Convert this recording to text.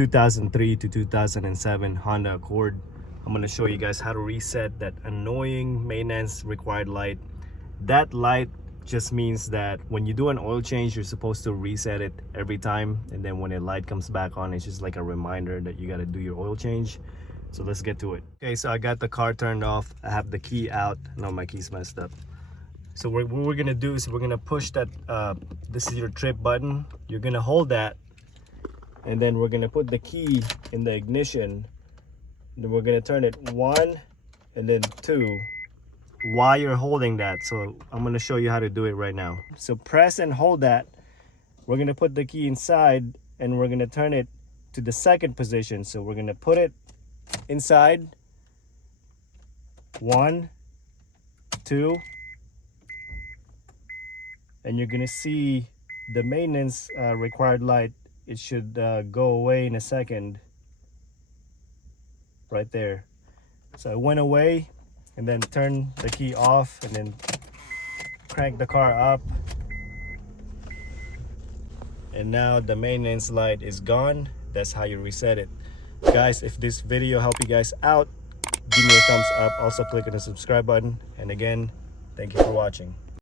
2003 to 2007 Honda Accord. I'm going to show you guys how to reset that annoying maintenance required light. That light just means that when you do an oil change, you're supposed to reset it every time, and then when the light comes back on, it's just like a reminder that you got to do your oil change. So let's get to it. Okay, so I got the car turned off. I have the key out. No, my key's messed up. So what we're gonna do is we're gonna push that this is your trip button. You're gonna hold that, and then we're gonna put the key in the ignition. Then we're gonna turn it 1 and then 2 while you're holding that. So I'm gonna show you how to do it right now. So press and hold that. We're gonna put the key inside and we're gonna turn it to the second position. So we're gonna put it inside. 1, 2, and you're gonna see the maintenance required light. It should go away in a second right there. So it went away, and then turn the key off and then crank the car up, and now the maintenance light is gone. That's how you reset it. Guys, if this video helped you guys out, give me a thumbs up. Also click on the subscribe button, and again, thank you for watching.